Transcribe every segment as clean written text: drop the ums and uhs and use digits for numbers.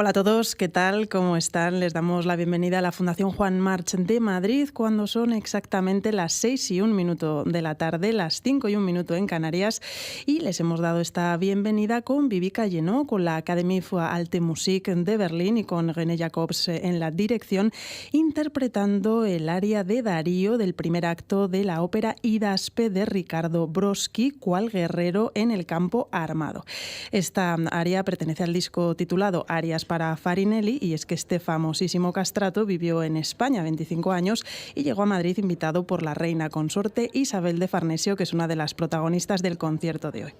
Hola a todos, ¿qué tal? ¿Cómo están? Les damos la bienvenida a la Fundación Juan March de Madrid cuando son exactamente las 6:01 de la tarde, las 5:01 en Canarias, y les hemos dado esta bienvenida con Vivica Llenó, con la Académie für Alte Musik de Berlín y con René Jacobs en la dirección, interpretando el aria de Darío del primer acto de la ópera Idaspe de Ricardo Broski, Cual guerrero en el campo armado. Esta aria pertenece al disco titulado Arias para Farinelli, y es que este famosísimo castrato vivió en España 25 años y llegó a Madrid invitado por la reina consorte Isabel de Farnesio, que es una de las protagonistas del concierto de hoy.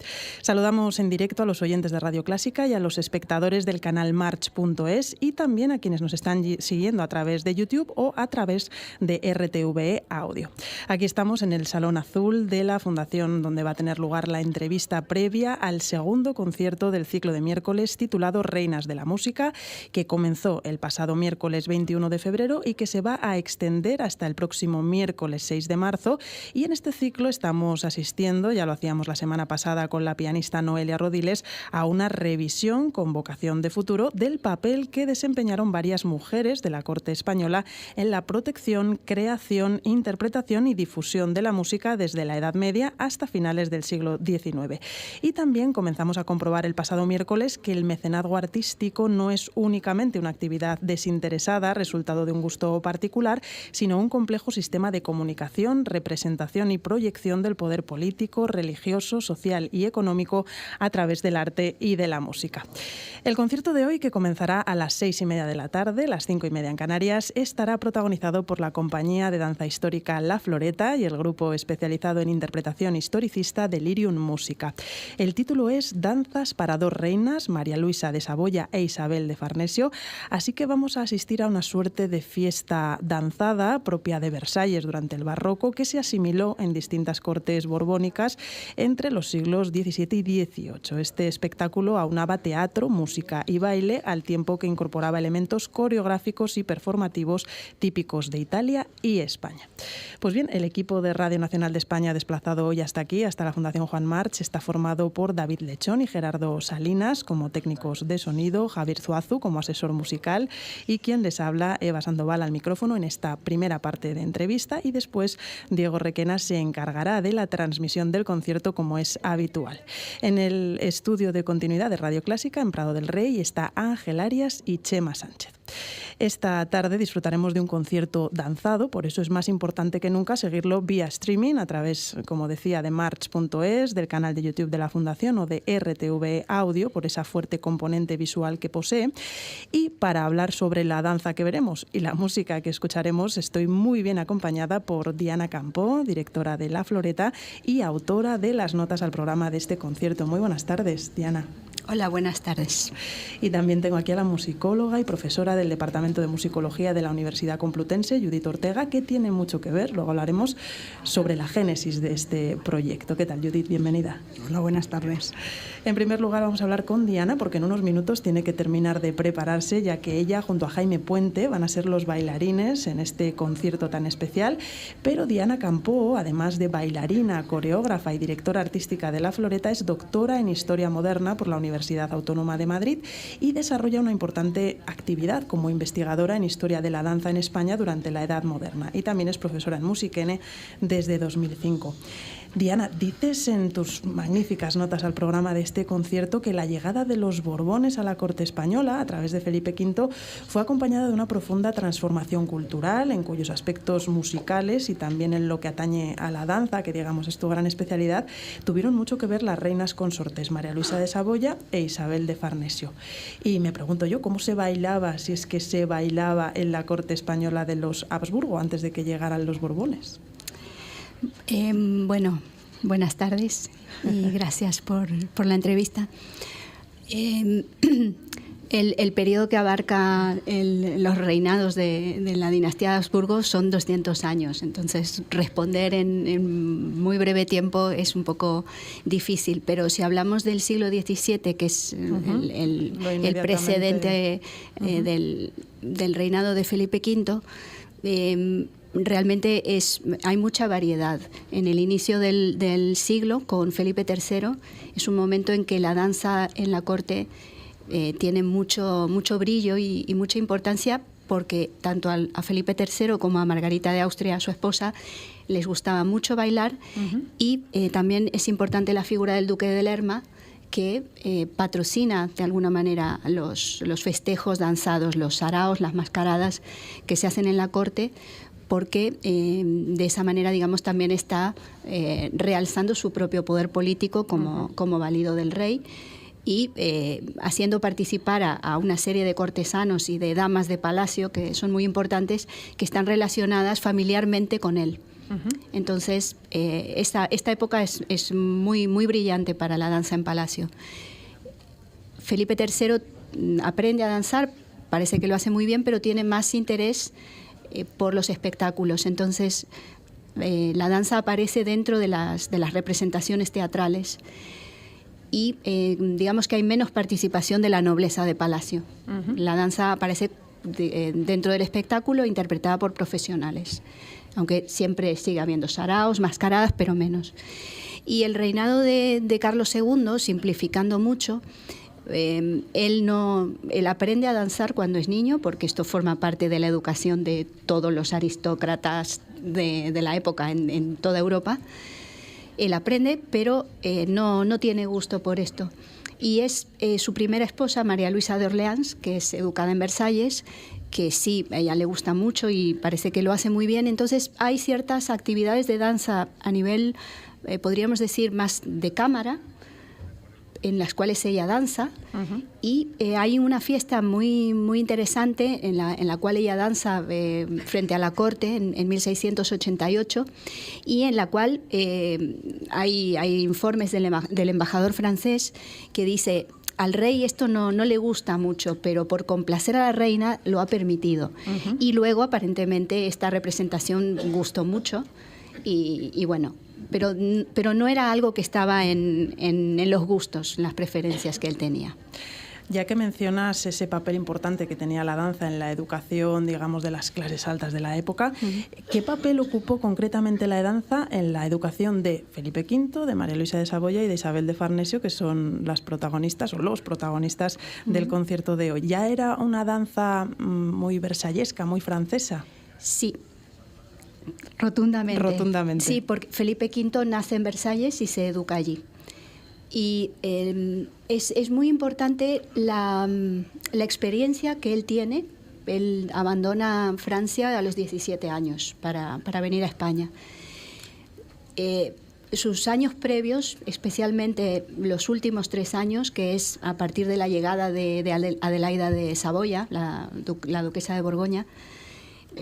Saludamos en directo a los oyentes de Radio Clásica y a los espectadores del canal March.es y también a quienes nos están siguiendo a través de YouTube o a través de RTVE Audio. Aquí estamos en el Salón Azul de la Fundación, donde va a tener lugar la entrevista previa al segundo concierto del ciclo de miércoles titulado Reinas de la Música, que comenzó el pasado miércoles 21 de febrero y que se va a extender hasta el próximo miércoles 6 de marzo. Y en este ciclo estamos asistiendo, ya lo hacíamos la semana pasada con la pianista Noelia Rodiles, a una revisión con vocación de futuro del papel que desempeñaron varias mujeres de la corte española en la protección, creación, interpretación y difusión de la música desde la Edad Media hasta finales del siglo XIX. Y también comenzamos a comprobar el pasado miércoles que el mecenazgo artístico no es únicamente una actividad desinteresada, resultado de un gusto particular, sino un complejo sistema de comunicación, representación y proyección del poder político, religioso, social y económico a través del arte y de la música. El concierto de hoy, que comenzará a las 6:30 de la tarde, las 5:30 en Canarias, estará protagonizado por la compañía de danza histórica La Floreta y el grupo especializado en interpretación historicista Delirium Música. El título es Danzas para dos reinas, María Luisa de Saboya e Isabel de Farnesio, así que vamos a asistir a una suerte de fiesta danzada propia de Versalles durante el barroco, que se asimiló en distintas cortes borbónicas entre los siglos XVII y XVIII. Este espectáculo aunaba teatro, música y baile, al tiempo que incorporaba elementos coreográficos y performativos típicos de Italia y España. Pues bien, el equipo de Radio Nacional de España desplazado hoy hasta aquí, hasta la Fundación Juan March, está formado por David Lechón y Gerardo Salinas como técnicos de sonido, Javier Zuazu como asesor musical y quien les habla, Eva Sandoval, al micrófono en esta primera parte de entrevista, y después Diego Requena se encargará de la transmisión del concierto como es habitual. En el estudio de continuidad de Radio Clásica en Prado del Rey está Ángel Arias y Chema Sánchez. Esta tarde disfrutaremos de un concierto danzado, por eso es más importante que nunca seguirlo vía streaming a través, como decía, de March.es, del canal de YouTube de la Fundación o de RTV Audio, por esa fuerte componente visual que posee. Y para hablar sobre la danza que veremos y la música que escucharemos, estoy muy bien acompañada por Diana Campo, directora de La Floreta y autora de las notas al programa de este concierto. Muy buenas tardes, Diana. Hola, buenas tardes. Y también tengo aquí a la musicóloga y profesora del Departamento de Musicología de la Universidad Complutense, Judith Ortega, que tiene mucho que ver, luego hablaremos sobre la génesis de este proyecto. ¿Qué tal, Judith? Bienvenida. Hola, buenas tardes. En primer lugar vamos a hablar con Diana, porque en unos minutos tiene que terminar de prepararse, ya que ella junto a Jaime Puente van a ser los bailarines en este concierto tan especial. Pero Diana Campo, además de bailarina, coreógrafa y directora artística de La Floreta, es doctora en Historia Moderna por la Universidad Autónoma de Madrid y desarrolla una importante actividad como investigadora en Historia de la Danza en España durante la Edad Moderna, y también es profesora en Musikene desde 2005. Diana, dices en tus magníficas notas al programa de este concierto que la llegada de los Borbones a la corte española a través de Felipe V fue acompañada de una profunda transformación cultural en cuyos aspectos musicales y también en lo que atañe a la danza, que digamos es tu gran especialidad, tuvieron mucho que ver las reinas consortes María Luisa de Saboya e Isabel de Farnesio. Y me pregunto yo, ¿cómo se bailaba, si es que se bailaba en la corte española de los Habsburgo antes de que llegaran los Borbones? Bueno, buenas tardes y gracias por la entrevista. El periodo que abarca los reinados de la dinastía de Habsburgo son 200 años, entonces responder en muy breve tiempo es un poco difícil, pero si hablamos del siglo XVII, que es el precedente del reinado de Felipe V, realmente hay mucha variedad. En el inicio del siglo, con Felipe III, es un momento en que la danza en la corte tiene mucho brillo y mucha importancia, porque tanto a Felipe III como a Margarita de Austria, su esposa, les gustaba mucho bailar. Y también es importante la figura del duque de Lerma, que patrocina de alguna manera los festejos danzados, los saraos, las mascaradas que se hacen en la corte, porque de esa manera, digamos, también está realzando su propio poder político como valido del rey, y haciendo participar a una serie de cortesanos y de damas de palacio, que son muy importantes, que están relacionadas familiarmente con él. Entonces, esta época es muy brillante para la danza en palacio. Felipe III aprende a danzar, parece que lo hace muy bien, pero tiene más interés por los espectáculos. Entonces, la danza aparece dentro de las representaciones teatrales. Y digamos que hay menos participación de la nobleza de palacio. La danza aparece dentro del espectáculo, interpretada por profesionales, aunque siempre sigue habiendo saraos, mascaradas, pero menos. Y el reinado de Carlos II, simplificando mucho, él aprende a danzar cuando es niño, porque esto forma parte de la educación de todos los aristócratas de la época en toda Europa. Él aprende, pero no tiene gusto por esto. Y es su primera esposa, María Luisa de Orleans, que es educada en Versalles, que sí, a ella le gusta mucho y parece que lo hace muy bien. Entonces hay ciertas actividades de danza a nivel, podríamos decir, más de cámara, en las cuales ella danza. Y hay una fiesta muy interesante en la cual ella danza frente a la corte en 1688, y en la cual hay informes del embajador francés que dice: al rey esto no le gusta mucho, pero por complacer a la reina lo ha permitido. Y luego aparentemente esta representación gustó mucho y bueno, pero no era algo que estaba en los gustos, en las preferencias que él tenía. Ya que mencionas ese papel importante que tenía la danza en la educación, digamos, de las clases altas de la época, ¿qué papel ocupó concretamente la danza en la educación de Felipe V, de María Luisa de Saboya y de Isabel de Farnesio, que son las protagonistas o los protagonistas del concierto de hoy? ¿Ya era una danza muy versallesca, muy francesa? Sí. Rotundamente. Sí, porque Felipe V nace en Versalles y se educa allí. Y es muy importante la experiencia que él tiene. Él abandona Francia a los 17 años para venir a España. Sus años previos, especialmente los últimos 3 años, que es a partir de la llegada de Adelaida de Saboya, la duquesa de Borgoña,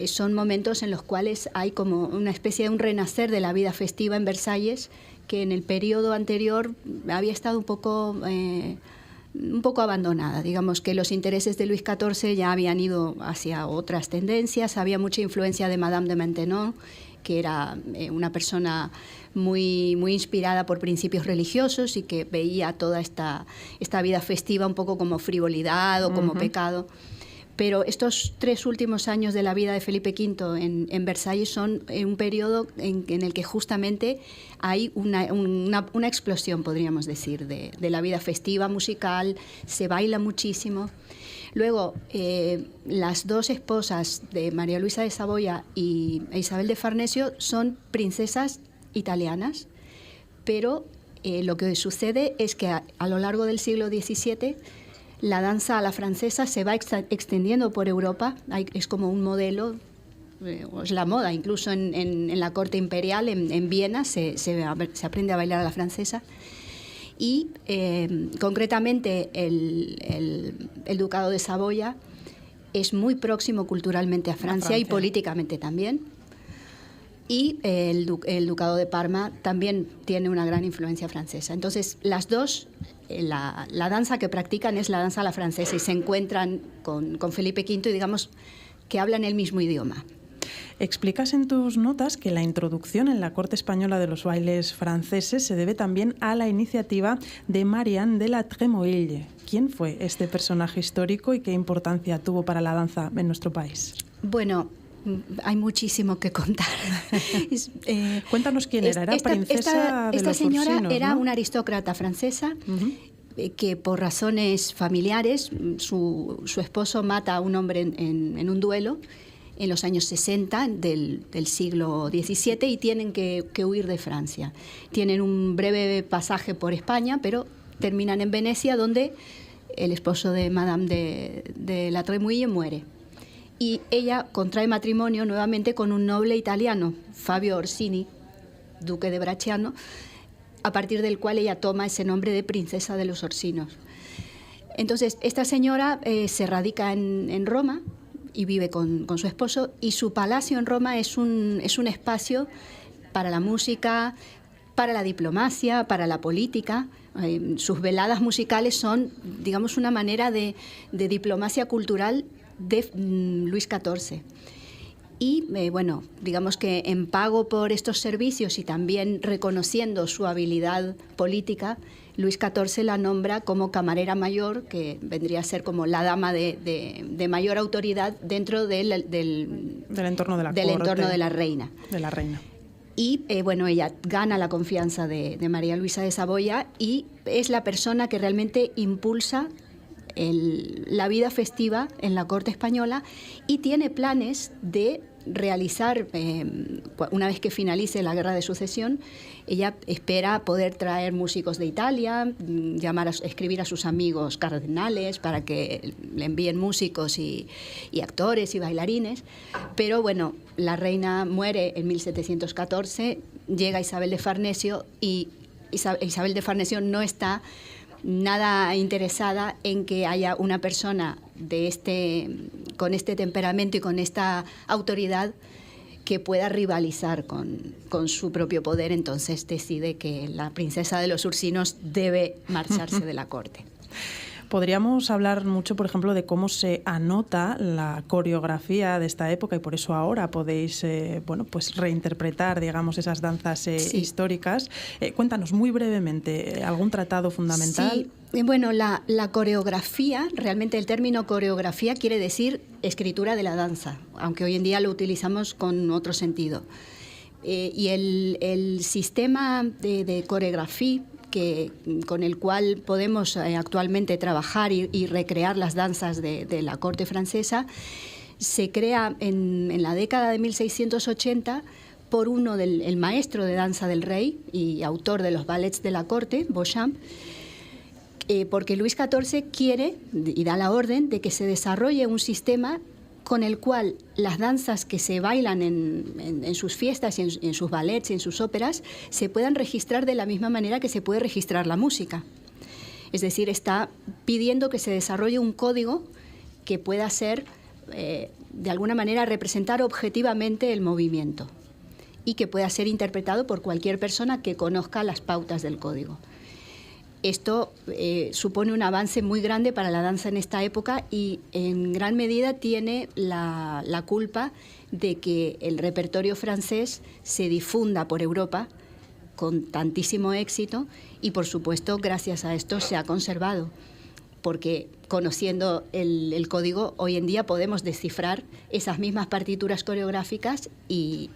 son momentos en los cuales hay como una especie de un renacer de la vida festiva en Versalles, que en el periodo anterior había estado un poco abandonada. Digamos que los intereses de Luis XIV ya habían ido hacia otras tendencias. Había mucha influencia de Madame de Maintenon, que era una persona muy inspirada por principios religiosos y que veía toda esta vida festiva un poco como frivolidad o como pecado. Pero estos 3 últimos años de la vida de Felipe V en Versalles son un periodo en el que justamente hay una explosión, podríamos decir, de la vida festiva, musical, se baila muchísimo. Luego, las 2 esposas de María Luisa de Saboya y Isabel de Farnesio son princesas italianas, pero lo que sucede es que a lo largo del siglo XVII la danza a la francesa se va extendiendo por Europa. Es como un modelo, es la moda. Incluso en la corte imperial, en Viena, se aprende a bailar a la francesa. Y concretamente el ducado de Saboya es muy próximo culturalmente a Francia y políticamente también. Y el ducado de Parma también tiene una gran influencia francesa. Entonces, las dos, la danza que practican es la danza a la francesa y se encuentran con Felipe V y digamos que hablan el mismo idioma. Explicas en tus notas que la introducción en la corte española de los bailes franceses se debe también a la iniciativa de Marianne de la Trémoille. ¿Quién fue este personaje histórico y qué importancia tuvo para la danza en nuestro país? Bueno, hay muchísimo que contar. Cuéntanos quién era. Era princesa de los Esta señora Ursinos, era ¿no? una aristócrata francesa, que por razones familiares su esposo mata a un hombre en un duelo en los años 60 del siglo XVII y tienen que huir de Francia. Tienen un breve pasaje por España, pero terminan en Venecia, donde el esposo de Madame de la Trémouille muere. Y ella contrae matrimonio nuevamente con un noble italiano, Fabio Orsini, duque de Bracciano, a partir del cual ella toma ese nombre de princesa de los Orsinos. Entonces, esta señora se radica en Roma y vive con su esposo, y su palacio en Roma es un espacio para la música, para la diplomacia, para la política. Sus veladas musicales son, digamos, una manera de diplomacia cultural de Luis XIV. Y bueno, digamos que en pago por estos servicios y también reconociendo su habilidad política, Luis XIV la nombra como camarera mayor, que vendría a ser como la dama de mayor autoridad dentro del entorno de la del corte, entorno de la reina. De la reina. Y bueno, ella gana la confianza de María Luisa de Saboya y es la persona que realmente impulsa la vida festiva en la corte española, y tiene planes de realizar, una vez que finalice la Guerra de Sucesión, ella espera poder traer músicos de Italia, escribir a sus amigos cardenales para que le envíen músicos y actores y bailarines. Pero bueno, la reina muere en 1714, llega Isabel de Farnesio, y Isabel de Farnesio no está nada interesada en que haya una persona con este temperamento y con esta autoridad que pueda rivalizar con su propio poder. Entonces decide que la princesa de los Ursinos debe marcharse de la corte. Podríamos hablar mucho, por ejemplo, de cómo se anota la coreografía de esta época, y por eso ahora podéis pues reinterpretar, digamos, esas danzas históricas. Cuéntanos muy brevemente, ¿algún tratado fundamental? Sí, bueno, la coreografía, realmente el término coreografía quiere decir escritura de la danza, aunque hoy en día lo utilizamos con otro sentido. Y el sistema de coreografía con el cual podemos actualmente trabajar y recrear las danzas de la corte francesa, se crea en la década de 1680 por el maestro de danza del rey y autor de los ballets de la corte, Beauchamp, porque Luis XIV quiere y da la orden de que se desarrolle un sistema con el cual las danzas que se bailan en sus fiestas y en sus ballets y en sus óperas se puedan registrar de la misma manera que se puede registrar la música. Es decir, está pidiendo que se desarrolle un código que pueda ser, de alguna manera, representar objetivamente el movimiento y que pueda ser interpretado por cualquier persona que conozca las pautas del código. Esto supone un avance muy grande para la danza en esta época y en gran medida tiene la culpa de que el repertorio francés se difunda por Europa con tantísimo éxito, y por supuesto gracias a esto se ha conservado, porque conociendo el código hoy en día podemos descifrar esas mismas partituras coreográficas y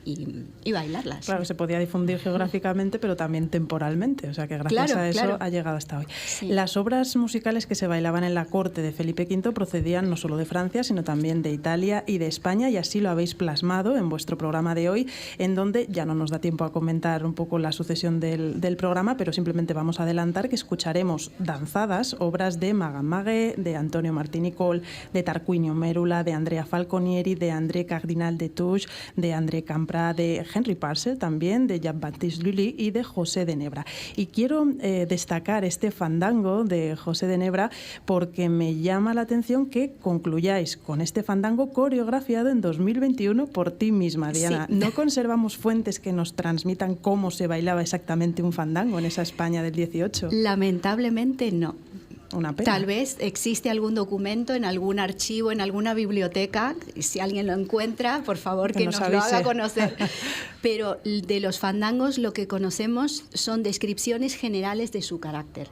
bailarlas. Claro, se podía difundir geográficamente, pero también temporalmente, o sea que gracias a eso ha llegado hasta hoy. Sí. Las obras musicales que se bailaban en la corte de Felipe V procedían no solo de Francia, sino también de Italia y de España, y así lo habéis plasmado en vuestro programa de hoy, en donde ya no nos da tiempo a comentar un poco la sucesión del programa, pero simplemente vamos a adelantar que escucharemos danzadas, obras de Magan Magué, de Antonio Martinicol, de Tarquinio Mérula, de Andrea Falconieri, de André Cardinal de Touche, de André Campra, de Henry Purcell también, de Jean-Baptiste Lully y de José de Nebra. Y quiero destacar este fandango de José de Nebra porque me llama la atención que concluyáis con este fandango coreografiado en 2021 por ti misma, Diana. Sí. ¿No conservamos fuentes que nos transmitan cómo se bailaba exactamente un fandango en esa España del 18? Lamentablemente no. Una pena. Tal vez existe algún documento en algún archivo, en alguna biblioteca, y si alguien lo encuentra, por favor que nos lo haga conocer. Pero de los fandangos lo que conocemos son descripciones generales de su carácter,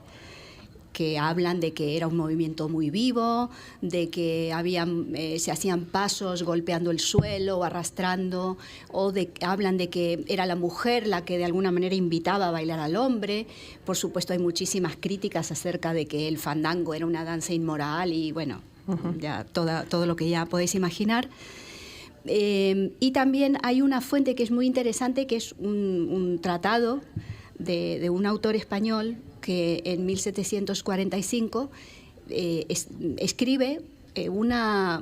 que hablan de que era un movimiento muy vivo, de que se hacían pasos golpeando el suelo o arrastrando, o hablan de que era la mujer la que de alguna manera invitaba a bailar al hombre. Por supuesto, hay muchísimas críticas acerca de que el fandango era una danza inmoral y bueno, ya todo lo que ya podéis imaginar. Y también hay una fuente que es muy interesante, que es un tratado de un autor español que en 1745 escribe una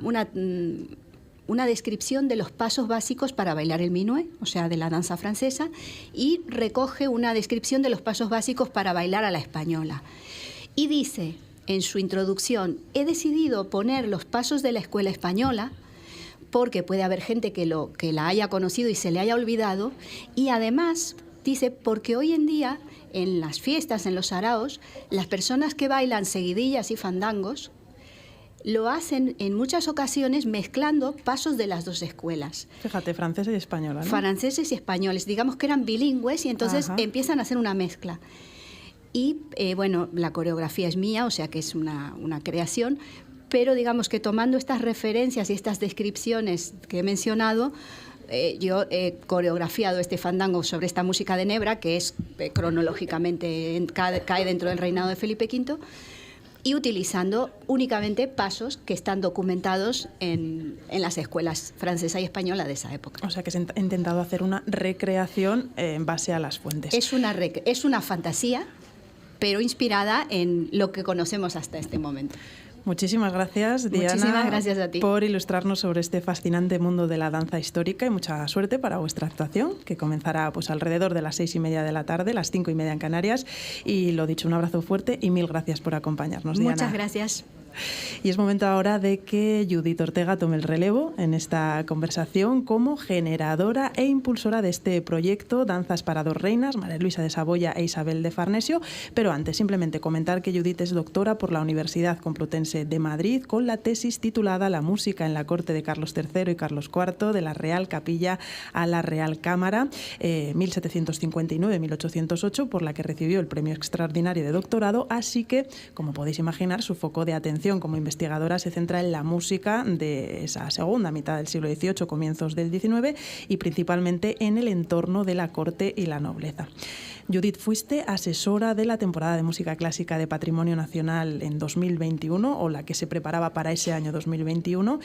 descripción de los pasos básicos para bailar el minué, o sea, de la danza francesa, y recoge una descripción de los pasos básicos para bailar a la española. Y dice en su introducción: he decidido poner los pasos de la escuela española porque puede haber gente que la haya conocido y se le haya olvidado, y además dice porque hoy en día en las fiestas, en los saraos, las personas que bailan seguidillas y fandangos lo hacen en muchas ocasiones mezclando pasos de las dos escuelas. Fíjate, francesa y española, ¿no? Franceses y españoles, digamos que eran bilingües y entonces empiezan a hacer una mezcla. Y bueno, la coreografía es mía, o sea que es una creación, pero digamos que tomando estas referencias y estas descripciones que he mencionado, yo he coreografiado este fandango sobre esta música de Nebra, que es cronológicamente cae dentro del reinado de Felipe V, y utilizando únicamente pasos que están documentados en las escuelas francesa y española de esa época. O sea que se ha intentado hacer una recreación en base a las fuentes. Es una fantasía, pero inspirada en lo que conocemos hasta este momento. Muchísimas gracias, Diana. Muchísimas gracias a ti por ilustrarnos sobre este fascinante mundo de la danza histórica, y mucha suerte para vuestra actuación, que comenzará pues alrededor de las 6:30 de la tarde, las 5:30 en Canarias. Y lo dicho, un abrazo fuerte y mil gracias por acompañarnos, Diana. Muchas gracias. Y es momento ahora de que Judith Ortega tome el relevo en esta conversación como generadora e impulsora de este proyecto Danzas para dos reinas, María Luisa de Saboya e Isabel de Farnesio. Pero antes, simplemente comentar que Judith es doctora por la Universidad Complutense de Madrid con la tesis titulada La música en la corte de Carlos III y Carlos IV, de la Real Capilla a la Real Cámara, 1759-1808, por la que recibió el premio extraordinario de doctorado. Así que, como podéis imaginar, su foco de atención como investigadora se centra en la música de esa segunda mitad del siglo XVIII, comienzos del XIX, y principalmente en el entorno de la corte y la nobleza. Judith, fuiste asesora de la temporada de música clásica de Patrimonio Nacional en 2021, o la que se preparaba para ese año 2021,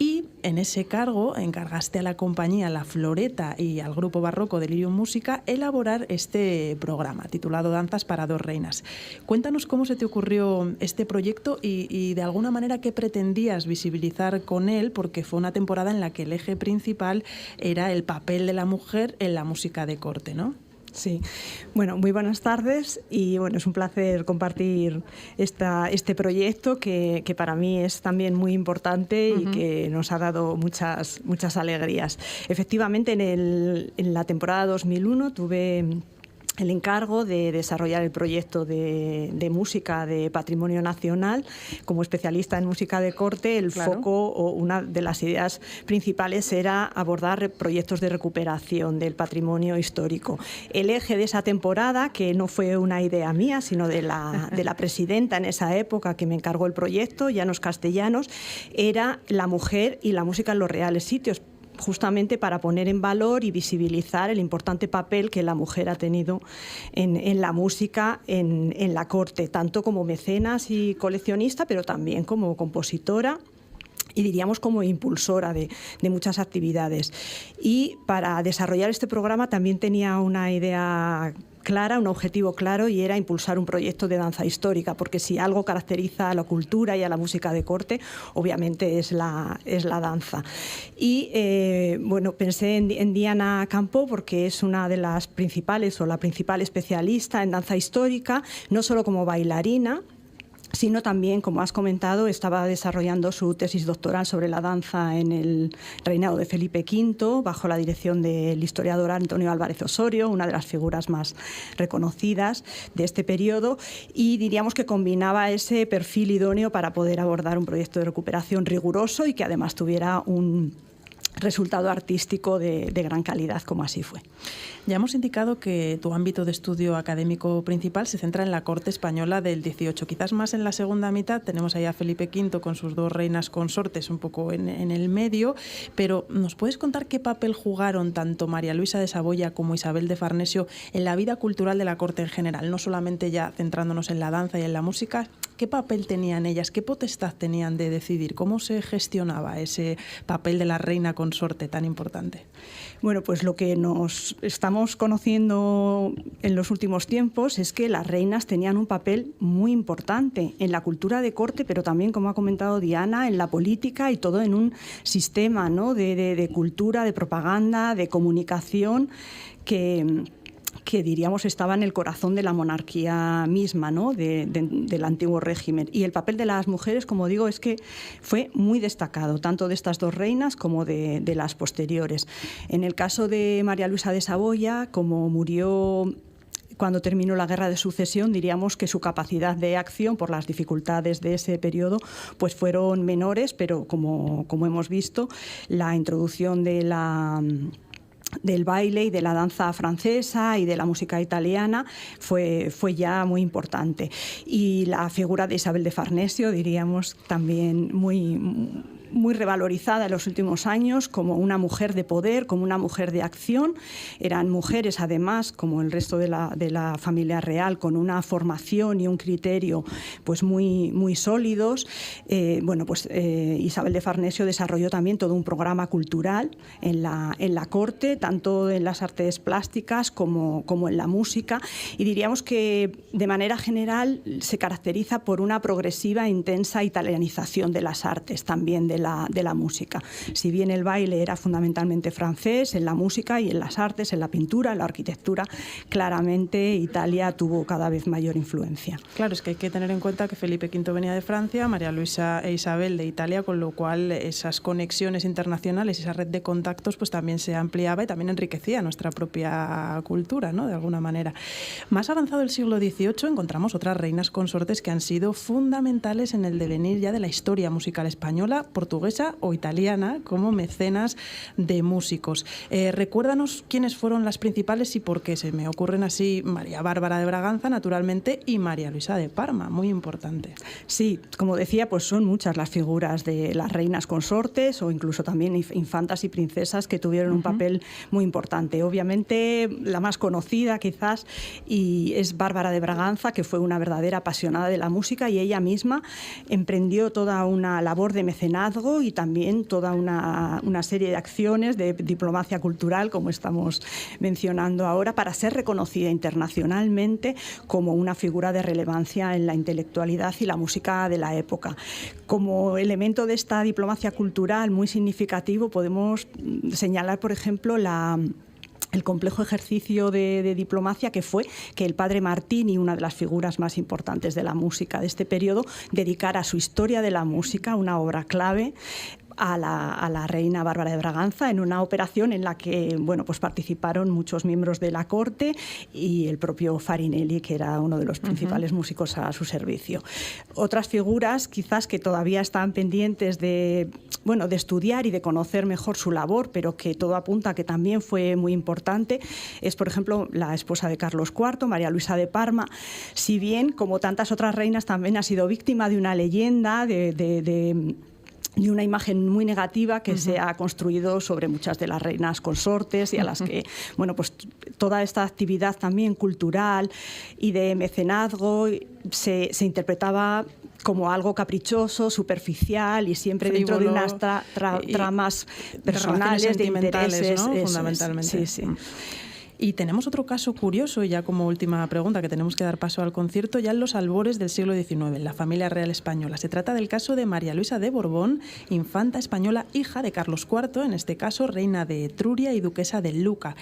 y en ese cargo encargaste a la compañía La Floreta y al grupo barroco Delirium Música elaborar este programa titulado Danzas para dos reinas. Cuéntanos cómo se te ocurrió este proyecto y de alguna manera qué pretendías visibilizar con él, porque fue una temporada en la que el eje principal era el papel de la mujer en la música de corte, ¿no? Sí, bueno, muy buenas tardes y bueno, es un placer compartir este proyecto que para mí es también muy importante y que nos ha dado muchas alegrías. Efectivamente, en la temporada 2001 tuve el encargo de desarrollar el proyecto de música de Patrimonio Nacional. Como especialista en música de corte, el foco o una de las ideas principales era abordar proyectos de recuperación del patrimonio histórico. El eje de esa temporada, que no fue una idea mía, sino de la presidenta en esa época que me encargó el proyecto, Llanos Castellanos, era la mujer y la música en los reales sitios, justamente para poner en valor y visibilizar el importante papel que la mujer ha tenido en la música en la corte, tanto como mecenas y coleccionista, pero también como compositora y diríamos como impulsora de muchas actividades. Y para desarrollar este programa también tenía una idea clara, un objetivo claro, y era impulsar un proyecto de danza histórica, porque si algo caracteriza a la cultura y a la música de corte, obviamente es la danza. Y bueno, pensé en Diana Campo porque es una de las principales o la principal especialista en danza histórica, no solo como bailarina, sino también, como has comentado, estaba desarrollando su tesis doctoral sobre la danza en el reinado de Felipe V, bajo la dirección del historiador Antonio Álvarez Osorio, una de las figuras más reconocidas de este periodo, y diríamos que combinaba ese perfil idóneo para poder abordar un proyecto de recuperación riguroso y que además tuviera un resultado artístico de gran calidad, como así fue. Ya hemos indicado que tu ámbito de estudio académico principal se centra en la corte española del XVIII, quizás más en la segunda mitad. Tenemos ahí a Felipe V con sus dos reinas consortes un poco en el medio, pero ¿nos puedes contar qué papel jugaron tanto María Luisa de Saboya como Isabel de Farnesio en la vida cultural de la corte en general? No solamente ya centrándonos en la danza y en la música, ¿qué papel tenían ellas? ¿Qué potestad tenían de decidir? ¿Cómo se gestionaba ese papel de la reina consorte tan importante? Bueno, pues lo que nos estamos conociendo en los últimos tiempos es que las reinas tenían un papel muy importante en la cultura de corte, pero también, como ha comentado Diana, en la política y todo en un sistema, ¿no?, de cultura, de propaganda, de comunicación que diríamos estaba en el corazón de la monarquía misma, ¿no?, del antiguo régimen. Y el papel de las mujeres, como digo, es que fue muy destacado, tanto de estas dos reinas como de las posteriores. En el caso de María Luisa de Saboya, como murió cuando terminó la Guerra de Sucesión, diríamos que su capacidad de acción, por las dificultades de ese periodo, pues fueron menores, pero como hemos visto, la introducción del baile y de la danza francesa y de la música italiana fue ya muy importante. Y la figura de Isabel de Farnesio, diríamos, también muy revalorizada en los últimos años como una mujer de poder, como una mujer de acción. Eran mujeres, además, como el resto de la familia real, con una formación y un criterio pues muy sólidos. Isabel de Farnesio desarrolló también todo un programa cultural en la corte, tanto en las artes plásticas como en la música, y diríamos que de manera general se caracteriza por una progresiva e intensa italianización de las artes, también de la música. Si bien el baile era fundamentalmente francés, en la música y en las artes, en la pintura, en la arquitectura, claramente Italia tuvo cada vez mayor influencia. Claro, es que hay que tener en cuenta que Felipe V venía de Francia, María Luisa e Isabel de Italia, con lo cual esas conexiones internacionales, esa red de contactos, pues también se ampliaba y también enriquecía nuestra propia cultura, ¿no?, de alguna manera. Más avanzado el siglo XVIII encontramos otras reinas consortes que han sido fundamentales en el devenir ya de la historia musical española, portuguesa o italiana, como mecenas de músicos. Recuérdanos quiénes fueron las principales y por qué. Se me ocurren así María Bárbara de Braganza, naturalmente, y María Luisa de Parma, muy importante. Sí, como decía, pues son muchas las figuras de las reinas consortes o incluso también infantas y princesas que tuvieron un papel muy importante. Obviamente la más conocida quizás es Bárbara de Braganza, que fue una verdadera apasionada de la música, y ella misma emprendió toda una labor de mecenazgo y también toda una serie de acciones de diplomacia cultural, como estamos mencionando ahora, para ser reconocida internacionalmente como una figura de relevancia en la intelectualidad y la música de la época. Como elemento de esta diplomacia cultural muy significativo podemos señalar, por ejemplo, el complejo ejercicio de diplomacia que fue que el padre Martini, una de las figuras más importantes de la música de este periodo, dedicara a su historia de la música una obra clave a la reina Bárbara de Braganza, en una operación en la que pues participaron muchos miembros de la corte y el propio Farinelli, que era uno de los principales músicos a su servicio. Otras figuras quizás que todavía están pendientes de estudiar y de conocer mejor su labor, pero que todo apunta a que también fue muy importante, es, por ejemplo, la esposa de Carlos IV, María Luisa de Parma. Si bien, como tantas otras reinas, también ha sido víctima de una leyenda, de una imagen muy negativa que se ha construido sobre muchas de las reinas consortes y a las que, pues toda esta actividad también cultural y de mecenazgo se interpretaba como algo caprichoso, superficial y siempre frívolo, dentro de unas tramas personales, de intereses, ¿no?, fundamentalmente. Sí. Y tenemos otro caso curioso, ya como última pregunta, que tenemos que dar paso al concierto, ya en los albores del siglo XIX, en la familia real española. Se trata del caso de María Luisa de Borbón, infanta española, hija de Carlos IV, en este caso reina de Etruria y duquesa de Luca.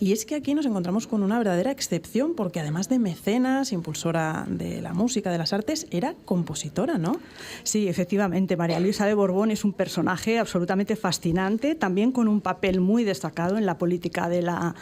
Y es que aquí nos encontramos con una verdadera excepción, porque además de mecenas, impulsora de la música, de las artes, era compositora, ¿no? Sí, efectivamente, María Luisa de Borbón es un personaje absolutamente fascinante, también con un papel muy destacado en la política de la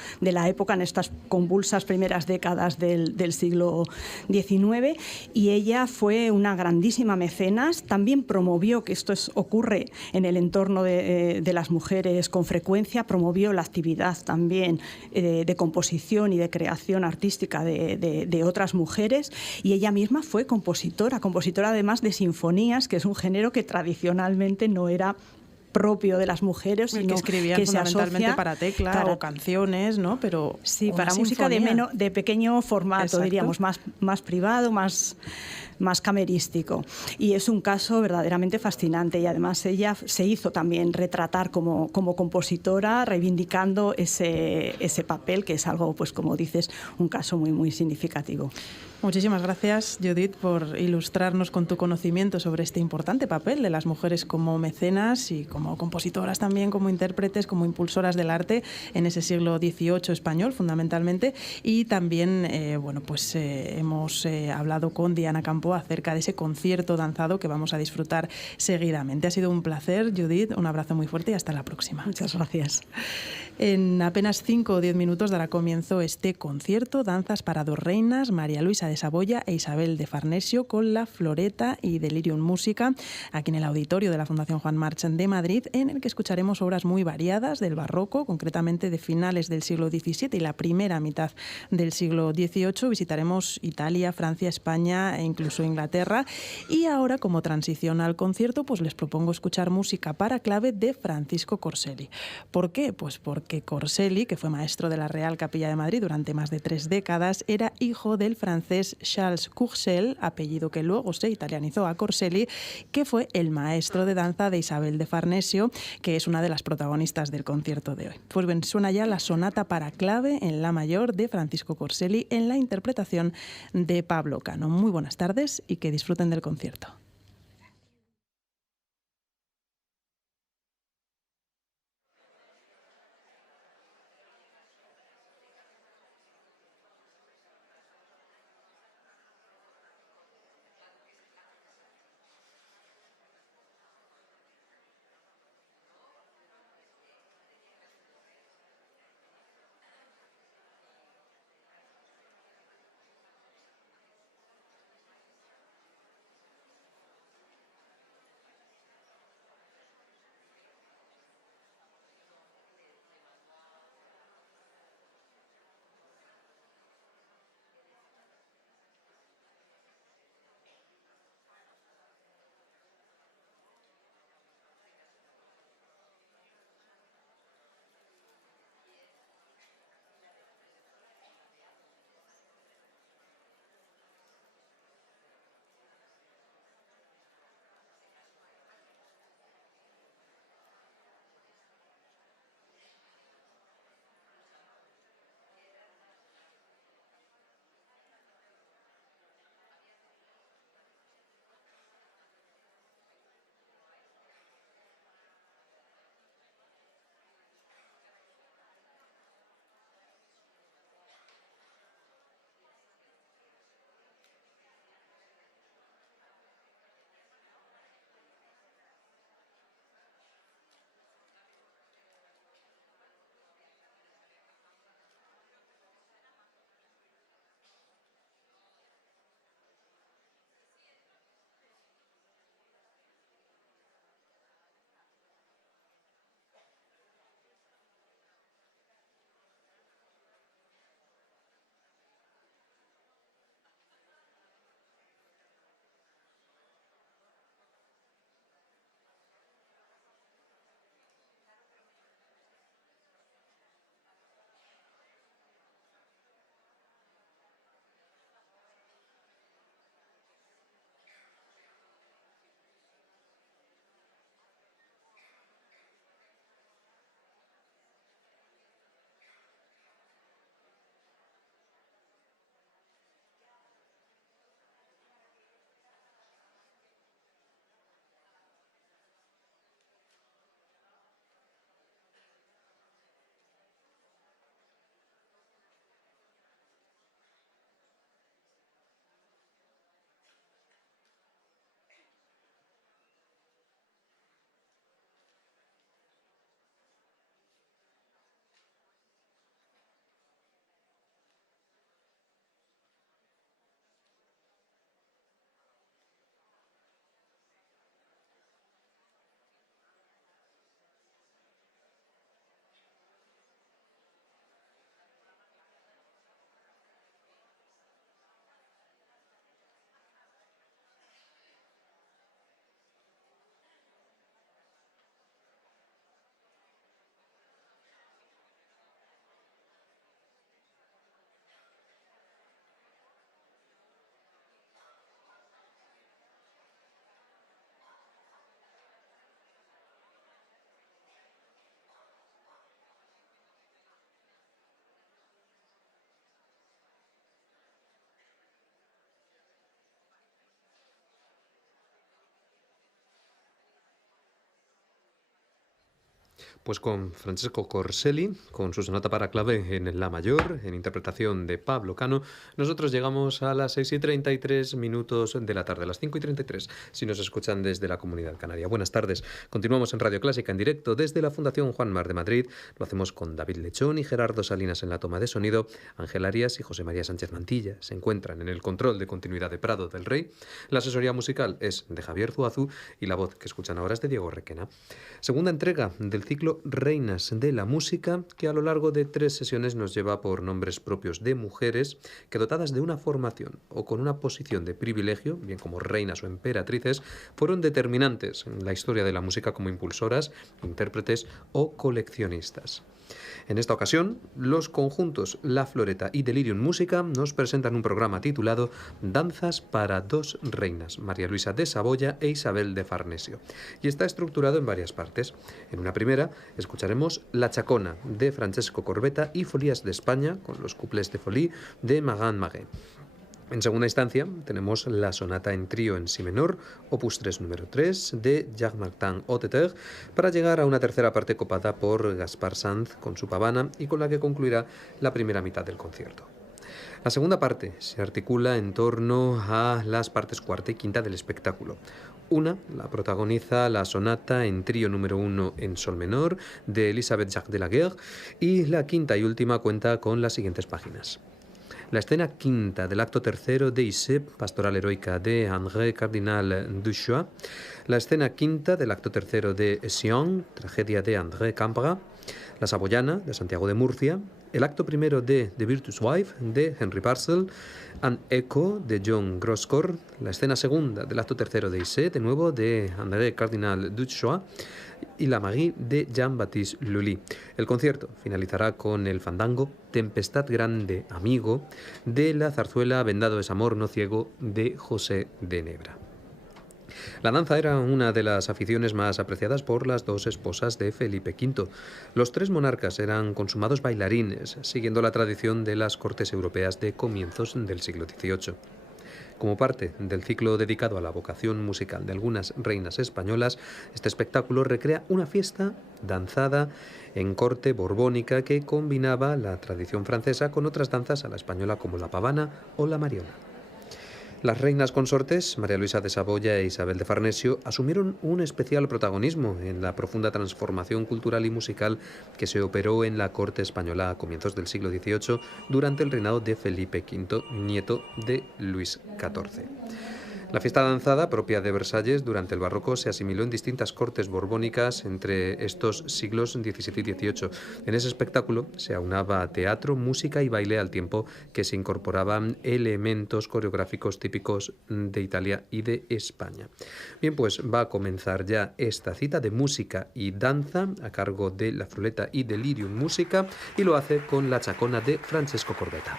época, época, en estas convulsas primeras décadas del siglo XIX, y ella fue una grandísima mecenas. También promovió, que ocurre en el entorno de las mujeres con frecuencia, promovió la actividad también de composición y de creación artística de otras mujeres, y ella misma fue compositora además de sinfonías, que es un género que tradicionalmente no era propio de las mujeres, sino que escribían que fundamentalmente se asocia para tecla o canciones, ¿no? Pero sí, para música de pequeño formato. Exacto. Diríamos, más privado, más camerístico. Y es un caso verdaderamente fascinante, y además ella se hizo también retratar como compositora, reivindicando ese papel, que es algo, pues como dices, un caso muy, muy significativo. Muchísimas gracias, Judith, por ilustrarnos con tu conocimiento sobre este importante papel de las mujeres como mecenas y como compositoras también, como intérpretes, como impulsoras del arte en ese siglo XVIII español, fundamentalmente. Y también, hemos hablado con Diana Campo acerca de ese concierto danzado que vamos a disfrutar seguidamente. Ha sido un placer, Judith, un abrazo muy fuerte y hasta la próxima. Muchas gracias. En apenas 5 o 10 minutos dará comienzo este concierto, Danzas para dos reinas, María Luisa de Saboya e Isabel de Farnesio, con la Floreta y Delirium Música, aquí en el auditorio de la Fundación Juan March de Madrid, en el que escucharemos obras muy variadas del barroco, concretamente de finales del siglo XVII y la primera mitad del siglo XVIII. Visitaremos Italia, Francia, España e incluso Inglaterra. Y ahora, como transición al concierto, pues les propongo escuchar música para clave de Francisco Corselli. ¿Por qué? Pues porque Corselli, que fue maestro de la Real Capilla de Madrid durante más de 3 décadas, era hijo del francés Charles Courcelles, apellido que luego se italianizó a Corselli, que fue el maestro de danza de Isabel de Farnesio, que es una de las protagonistas del concierto de hoy. Pues bien, suena ya la sonata para clave en la mayor de Francisco Corselli en la interpretación de Pablo Cano. Muy buenas tardes y que disfruten del concierto. Pues con Francesco Corselli, con su sonata para clave en la mayor, en interpretación de Pablo Cano, nosotros llegamos a las 6:33 de la tarde, las 5:33, si nos escuchan desde la Comunidad Canaria. Buenas tardes. Continuamos en Radio Clásica en directo desde la Fundación Juan Mar de Madrid. Lo hacemos con David Lechón y Gerardo Salinas en la toma de sonido. Ángel Arias y José María Sánchez Mantilla se encuentran en el control de continuidad de Prado del Rey. La asesoría musical es de Javier Zuazú y la voz que escuchan ahora es de Diego Requena. Segunda entrega del ciclo Reinas de la Música, que a lo largo de 3 sesiones nos lleva por nombres propios de mujeres que, dotadas de una formación o con una posición de privilegio, bien como reinas o emperatrices, fueron determinantes en la historia de la música como impulsoras, intérpretes o coleccionistas. En esta ocasión, los conjuntos La Floreta y Delirium Música nos presentan un programa titulado Danzas para dos reinas, María Luisa de Saboya e Isabel de Farnesio, y está estructurado en varias partes. En una primera, escucharemos La Chacona, de Francesco Corbetta, y Folías de España, con los couplets de Folie de Magan Maguet. En segunda instancia, tenemos la sonata en trío en si menor, opus 3 número 3, de Jacques-Martin Hotteter, para llegar a una tercera parte copada por Gaspar Sanz con su pavana y con la que concluirá la primera mitad del concierto. La segunda parte se articula en torno a las partes cuarta y quinta del espectáculo. Una la protagoniza la sonata en trío número 1 en sol menor de Elisabeth Jacques de la Guerre, y la quinta y última cuenta con las siguientes páginas. La escena quinta del acto tercero de Isep, Pastoral Heroica de André Cardinal Duchois, la escena quinta del acto tercero de Sion, Tragedia de André Campra, La Saboyana de Santiago de Murcia, el acto primero de The Virtuous Wife de Henry Purcell, An Echo de John Groscor, la escena segunda del acto tercero de Isep, de nuevo de André Cardinal Duchois, y La Magie de Jean-Baptiste Lully. El concierto finalizará con el fandango Tempestad Grande Amigo de la zarzuela Vendado es amor no ciego de José de Nebra. La danza era una de las aficiones más apreciadas por las dos esposas de Felipe V. Los 3 monarcas eran consumados bailarines, siguiendo la tradición de las cortes europeas de comienzos del siglo XVIII. Como parte del ciclo dedicado a la vocación musical de algunas reinas españolas, este espectáculo recrea una fiesta danzada en corte borbónica que combinaba la tradición francesa con otras danzas a la española como la pavana o la mariola. Las reinas consortes, María Luisa de Saboya e Isabel de Farnesio, asumieron un especial protagonismo en la profunda transformación cultural y musical que se operó en la corte española a comienzos del siglo XVIII durante el reinado de Felipe V, nieto de Luis XIV. La fiesta danzada, propia de Versalles durante el barroco, se asimiló en distintas cortes borbónicas entre estos siglos XVII y XVIII. En ese espectáculo se aunaba teatro, música y baile al tiempo que se incorporaban elementos coreográficos típicos de Italia y de España. Bien, pues va a comenzar ya esta cita de música y danza a cargo de La Floreta y Delirium Música, y lo hace con La Chacona de Francesco Corbetta.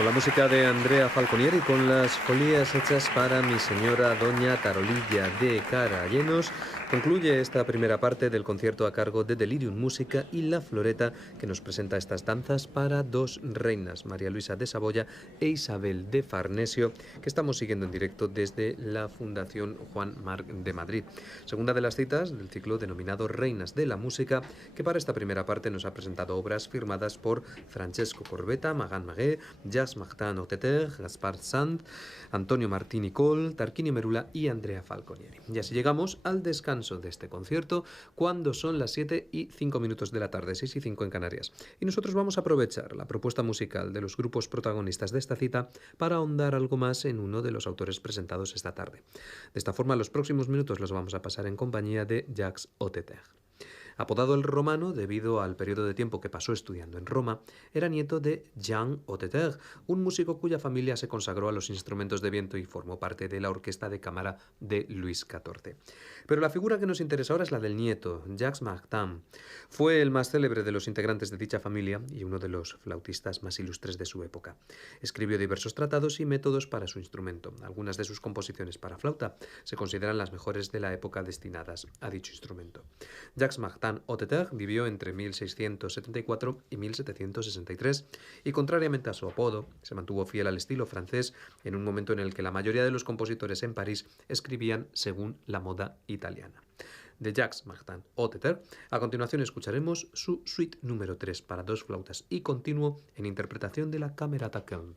Con la música de Andrea Falconieri, con las folías hechas para mi señora Doña Tarolilla de Carallenos, concluye esta primera parte del concierto a cargo de Delirium Música y La Floreta, que nos presenta estas danzas para dos reinas, María Luisa de Saboya e Isabel de Farnesio, que estamos siguiendo en directo desde la Fundación Juan Marc de Madrid. Segunda de las citas del ciclo denominado Reinas de la Música, que para esta primera parte nos ha presentado obras firmadas por Francesco Corbetta, Magan Magué, Jacques Martin Oteter, Gaspard Sand, Antonio Martí Col, Tarquinio Merula y Andrea Falconieri. Y así llegamos al descanso de este concierto cuando son las 7:05 de la tarde, 6:05 en Canarias. Y nosotros vamos a aprovechar la propuesta musical de los grupos protagonistas de esta cita para ahondar algo más en uno de los autores presentados esta tarde. De esta forma, los próximos minutos los vamos a pasar en compañía de Jacques Oteter. Apodado el Romano debido al periodo de tiempo que pasó estudiando en Roma, era nieto de Jean Oteter, un músico cuya familia se consagró a los instrumentos de viento y formó parte de la orquesta de cámara de Luis XIV. Pero la figura que nos interesa ahora es la del nieto, Jacques Martin. Fue el más célebre de los integrantes de dicha familia y uno de los flautistas más ilustres de su época. Escribió diversos tratados y métodos para su instrumento. Algunas de sus composiciones para flauta se consideran las mejores de la época destinadas a dicho instrumento. Jacques Martin Oteter vivió entre 1674 y 1763 y, contrariamente a su apodo, se mantuvo fiel al estilo francés en un momento en el que la mayoría de los compositores en París escribían según la moda italiana. De Jacques Martin Oteter, a continuación escucharemos su suite número 3 para dos flautas y continuo en interpretación de la Camerata Köln.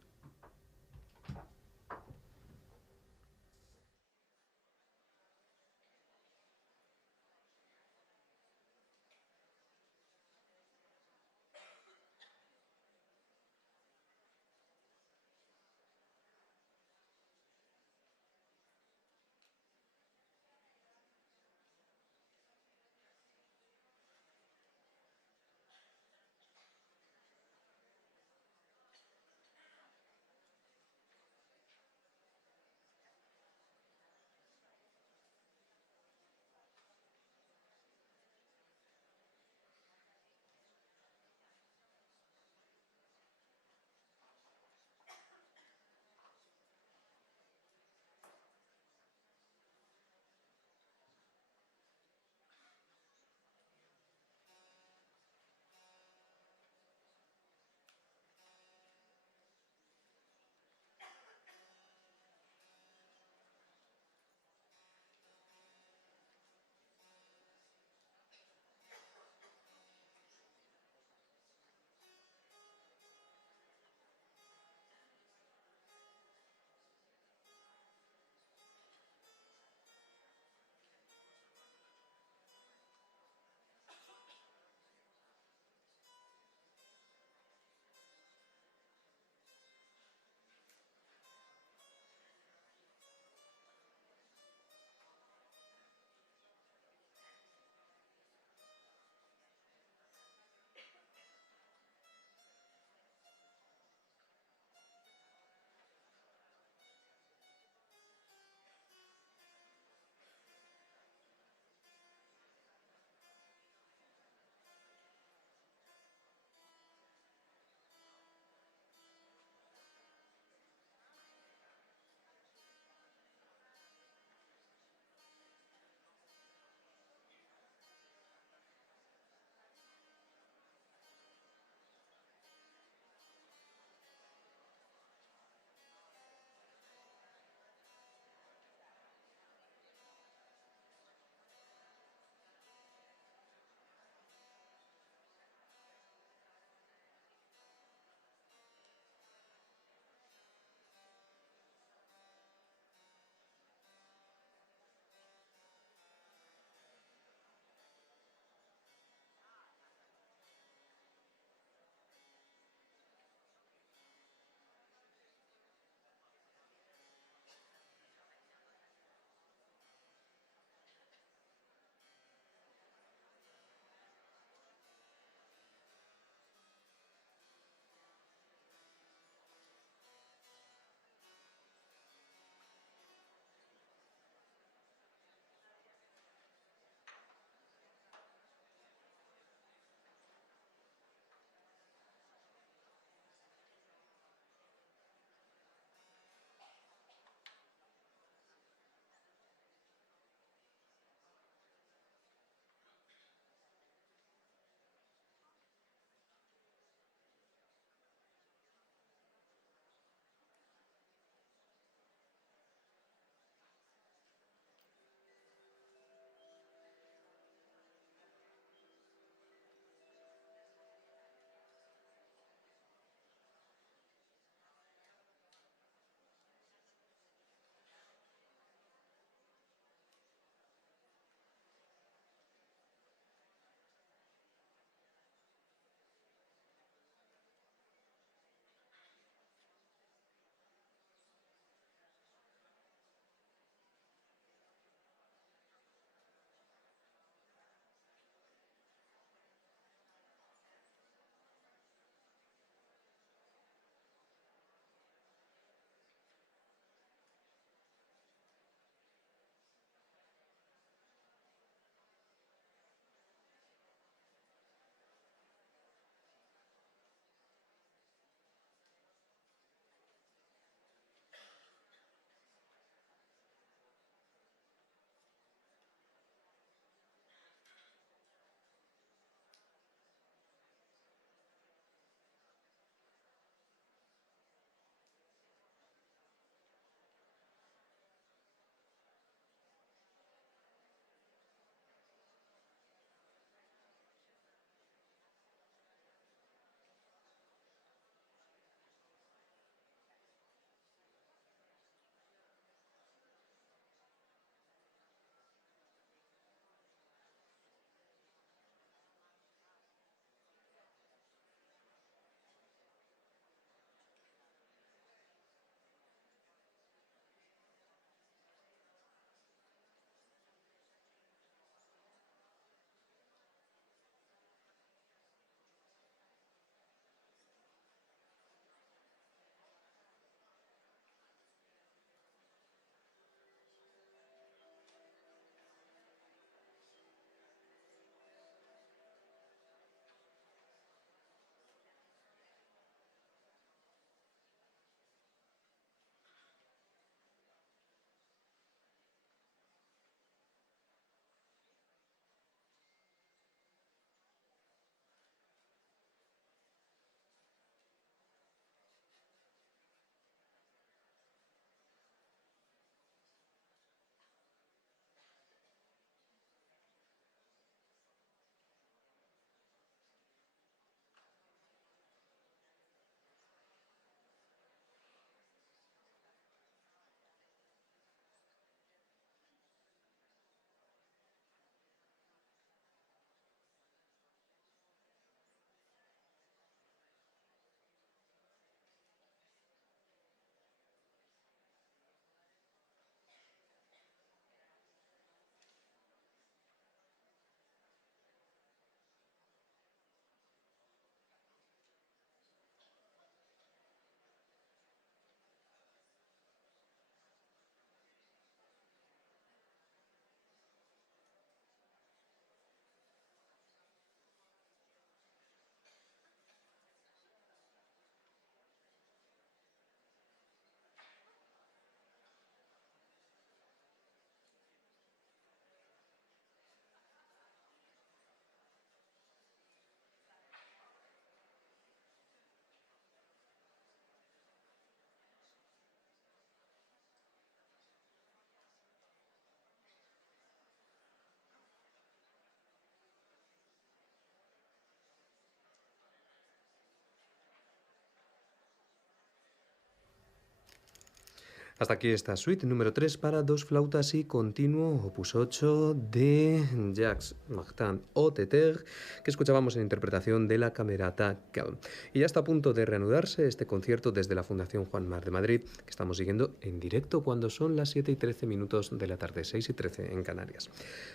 Hasta aquí esta suite número 3 para dos flautas y continuo, opus 8 de Jacques Martin Oteter, que escuchábamos en interpretación de la Camerata Calm. Y ya está a punto de reanudarse este concierto desde la Fundación Juan Mar de Madrid, que estamos siguiendo en directo cuando son las 7:13 de la tarde, 6:13 en Canarias.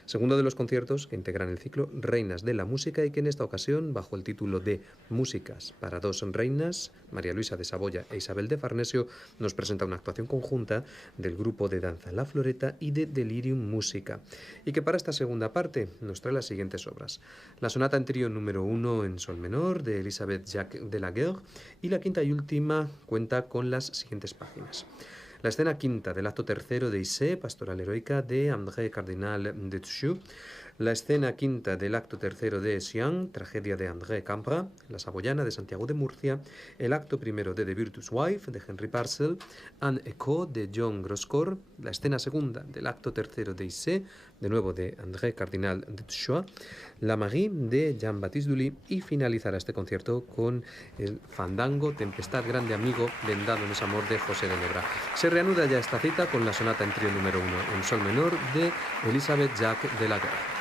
Segundo de los conciertos que integran el ciclo Reinas de la Música y que en esta ocasión, bajo el título de Músicas para dos reinas, María Luisa de Saboya e Isabel de Farnesio, nos presenta una actuación conjunta del grupo de danza La Floreta y de Delirium Música, y que para esta segunda parte nos trae las siguientes obras: la sonata en trío número 1 en sol menor de Elisabeth Jacques de la Guerre, y la quinta y última cuenta con las siguientes páginas: la escena quinta del acto tercero de Issée, Pastoral Heroica de André Cardinal de Tchou, la escena quinta del acto tercero de Essiang, Tragedia de André Campra, la Saboyana de Santiago de Murcia, el acto primero de The Virtuous Wife de Henry Parcel, Un Echo de John Groscor, la escena segunda del acto tercero de Issée, de nuevo de André Cardinal de Tchou, la Marie de Jean-Baptiste Dully, y finalizará este concierto con el Fandango, Tempestad Grande Amigo, vendado en ese amor de José de Nebra. Se reanuda ya esta cita con la sonata en trío número 1 en sol menor de Elisabeth Jacques de la Guerre.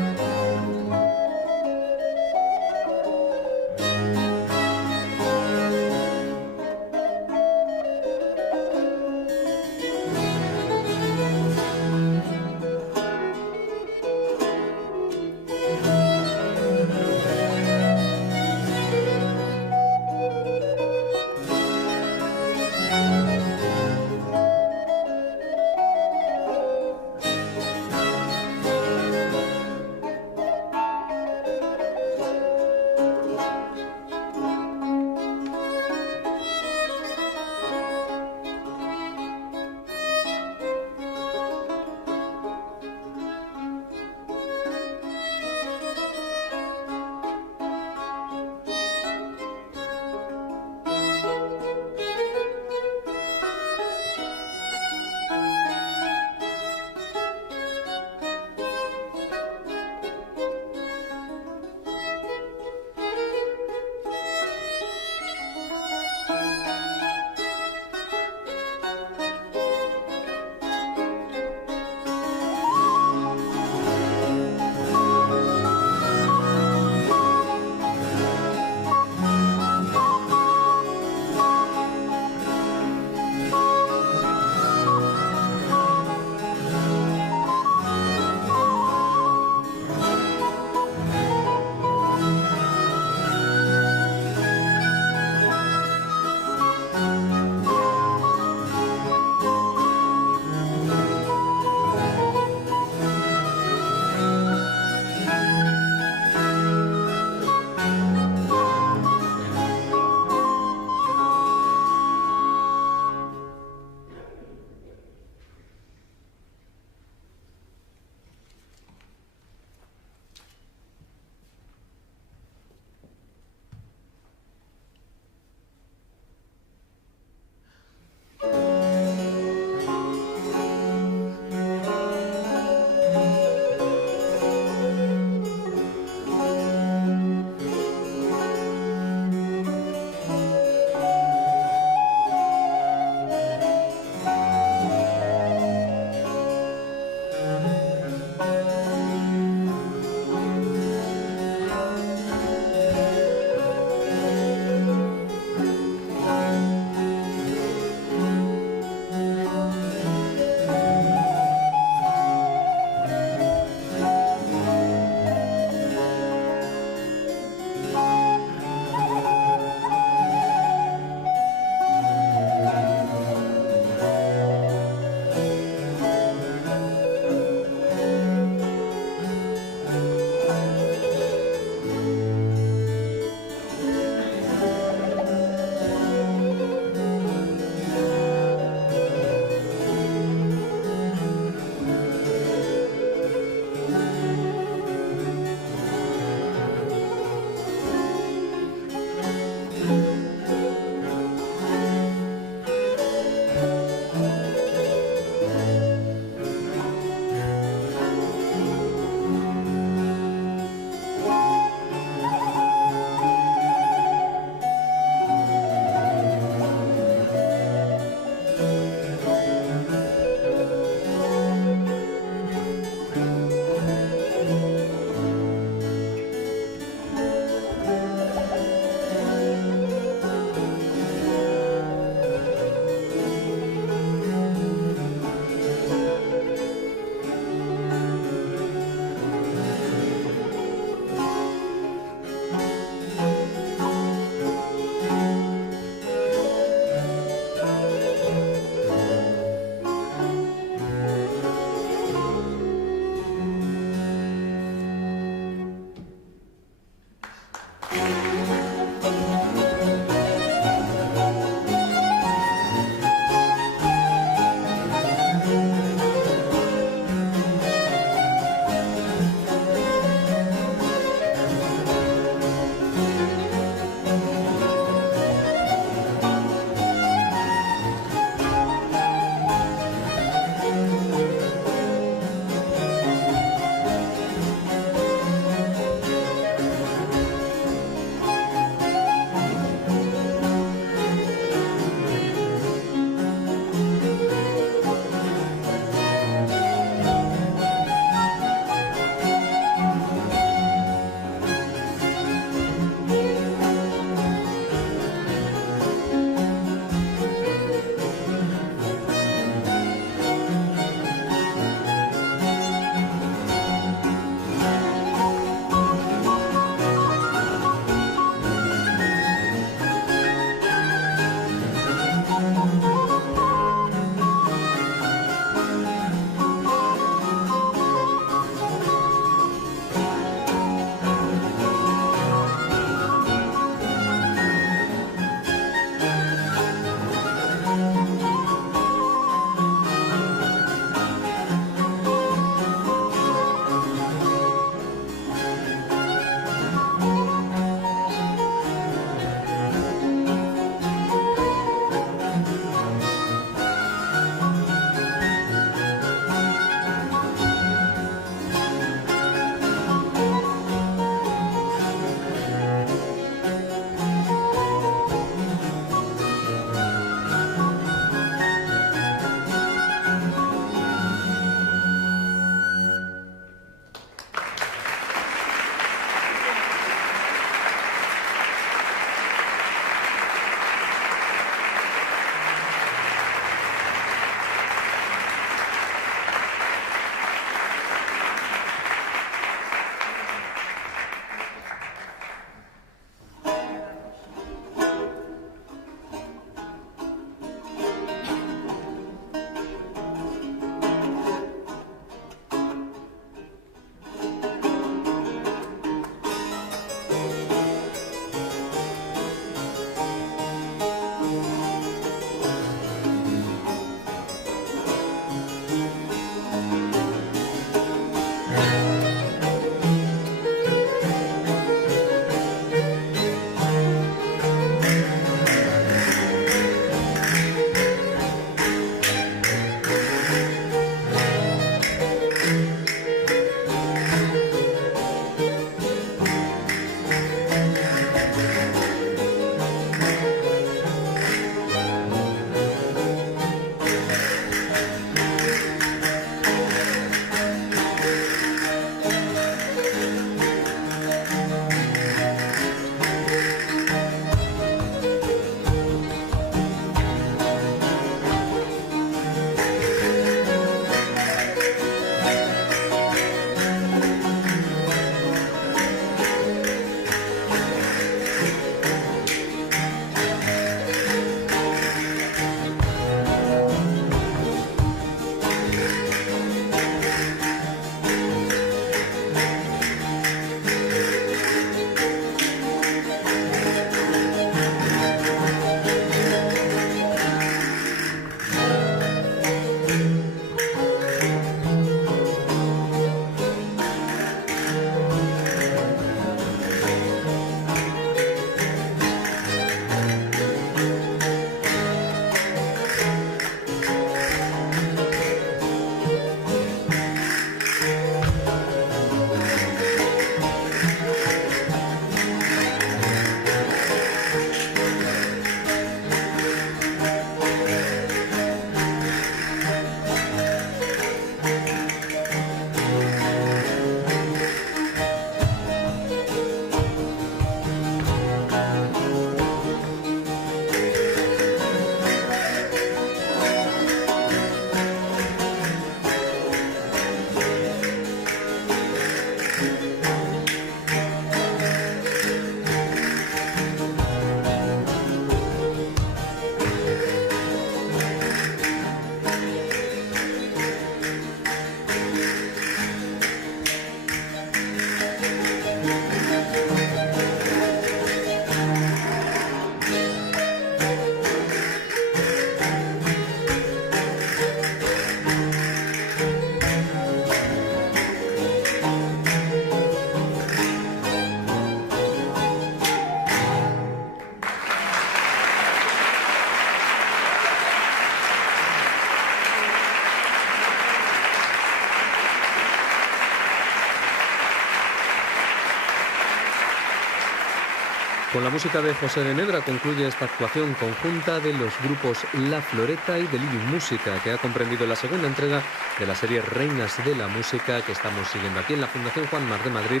Con la música de José de Nedra concluye esta actuación conjunta de los grupos La Floreta y Delirium Música, que ha comprendido la segunda entrega de la serie Reinas de la Música que estamos siguiendo aquí en la Fundación Juan Mar de Madrid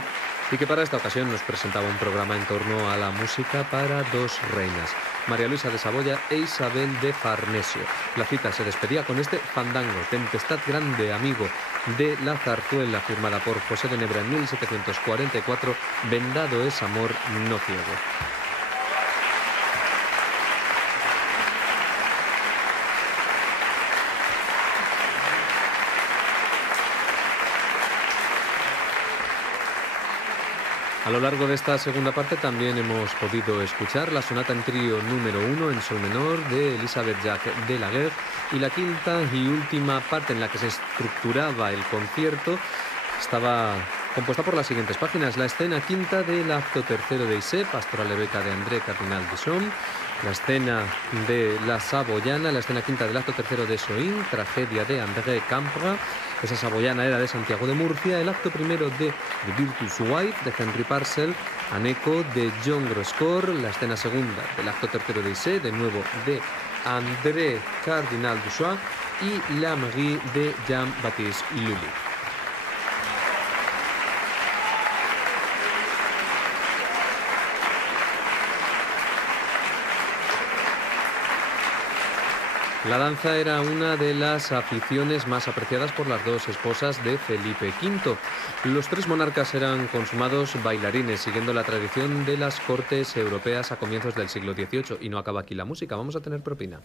y que para esta ocasión nos presentaba un programa en torno a la música para dos reinas, María Luisa de Saboya e Isabel de Farnesio. La cita se despedía con este fandango, Tempestad Grande Amigo, de la zarzuela firmada por José de Nebra en 1744, Vendado es amor, no ciego. A lo largo de esta segunda parte también hemos podido escuchar la sonata en trío número 1 en sol menor de Elisabeth Jacques de Laguerre y la quinta y última parte en la que se estructuraba el concierto estaba compuesta por las siguientes páginas: la escena quinta del acto tercero de Isée, Pastoral Heroica de André Cardinal Duchamp, la escena de La Saboyana, la escena quinta del acto tercero de Soin, Tragedia de André Campra, esa saboyana era de Santiago de Murcia, el acto primero de The Virtuous Wife de Henry Purcell, Aneco de John Groscor, la escena segunda del acto tercero de Isée, de nuevo de André Cardinal Duchamp, y La Marie de Jean-Baptiste Lully. La danza era una de las aficiones más apreciadas por las dos esposas de Felipe V. Los tres monarcas eran consumados bailarines, siguiendo la tradición de las cortes europeas a comienzos del siglo XVIII. Y no acaba aquí la música, vamos a tener propina.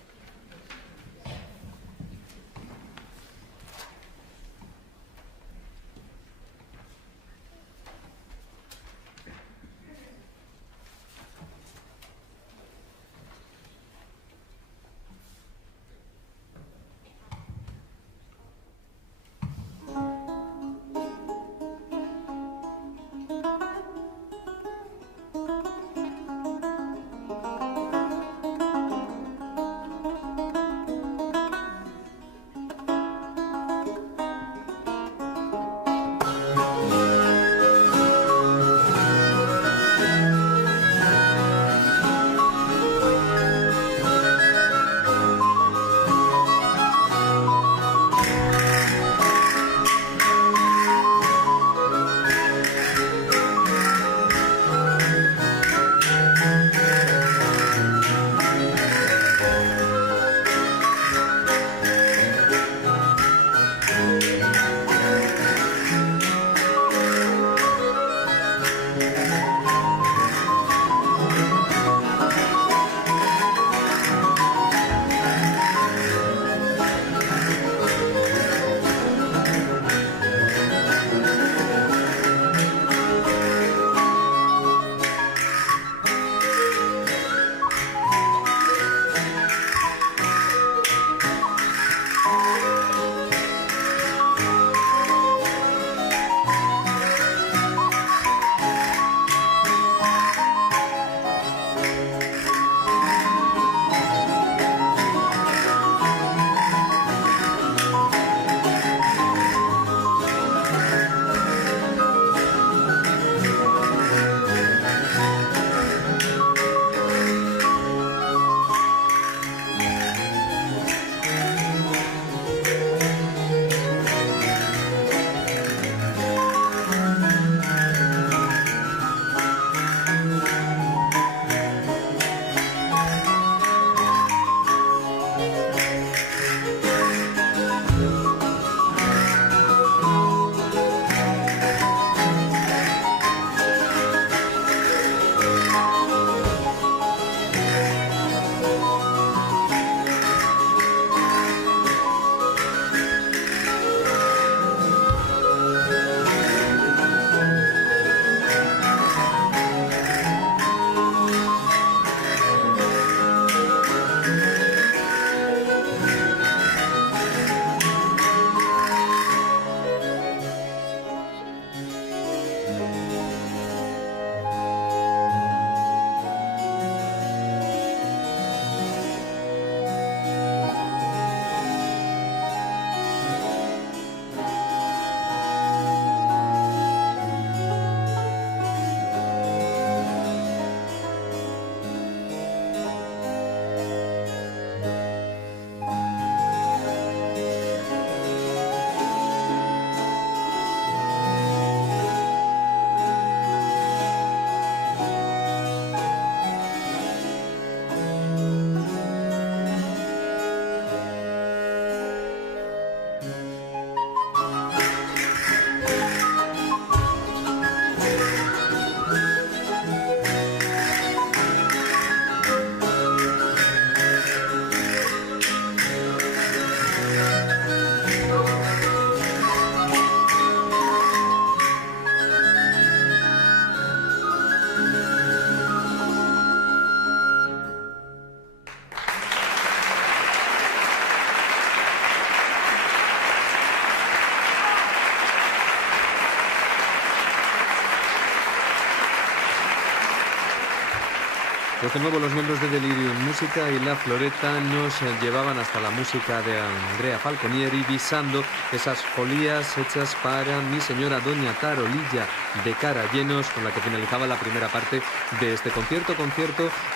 Pues de nuevo los miembros de Delirium Música y La Floreta nos llevaban hasta la música de Andrea Falconieri, visando esas folías hechas para mi señora Doña Tarolilla de Carallenos, con la que finalizaba la primera parte de este concierto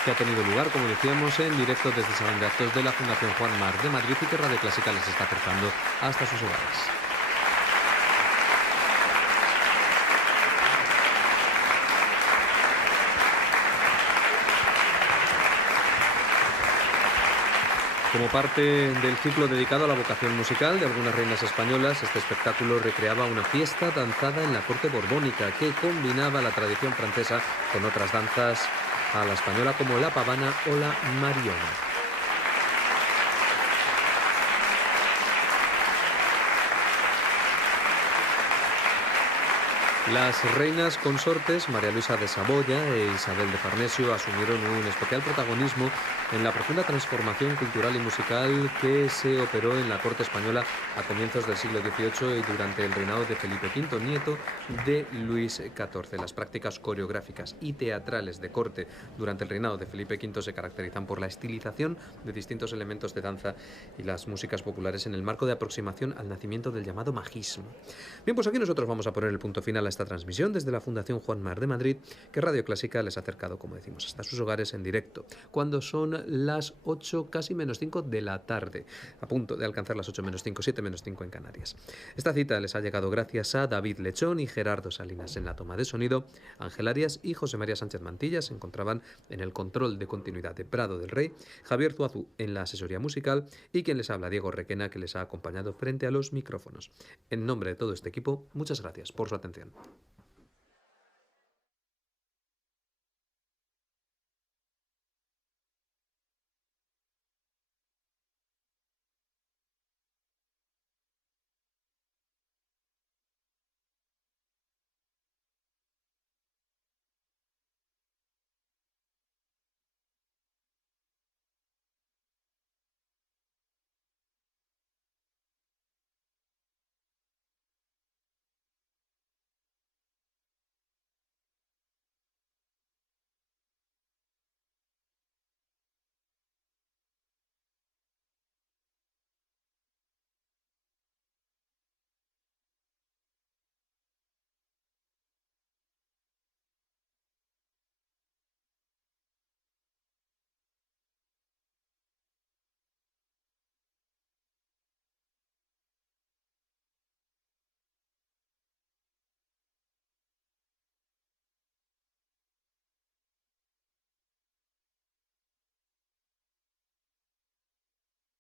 que ha tenido lugar, como decíamos, en directo desde el Salón de Actos de la Fundación Juan March de Madrid y que Radio Clásica les está acercando hasta sus hogares. Como parte del ciclo dedicado a la vocación musical de algunas reinas españolas, este espectáculo recreaba una fiesta danzada en la corte borbónica que combinaba la tradición francesa con otras danzas a la española como la pavana o la mariona. Las reinas consortes María Luisa de Saboya e Isabel de Farnesio asumieron un especial protagonismo en la profunda transformación cultural y musical que se operó en la corte española a comienzos del siglo XVIII y durante el reinado de Felipe V, nieto de Luis XIV. Las prácticas coreográficas y teatrales de corte durante el reinado de Felipe V se caracterizan por la estilización de distintos elementos de danza y las músicas populares en el marco de aproximación al nacimiento del llamado magismo. Bien, pues aquí nosotros vamos a poner el punto final a esta transmisión desde la Fundación Juan March de Madrid, que Radio Clásica les ha acercado, como decimos, hasta sus hogares en directo, cuando son las 8 casi menos 5 de la tarde, a punto de alcanzar las 8 menos 5, 7 menos 5 en Canarias. Esta cita les ha llegado gracias a David Lechón y Gerardo Salinas en la toma de sonido. Ángel Arias y José María Sánchez Mantilla se encontraban en el control de continuidad de Prado del Rey, Javier Zuazú en la asesoría musical y quien les habla, Diego Requena, que les ha acompañado frente a los micrófonos. En nombre de todo este equipo, muchas gracias por su atención.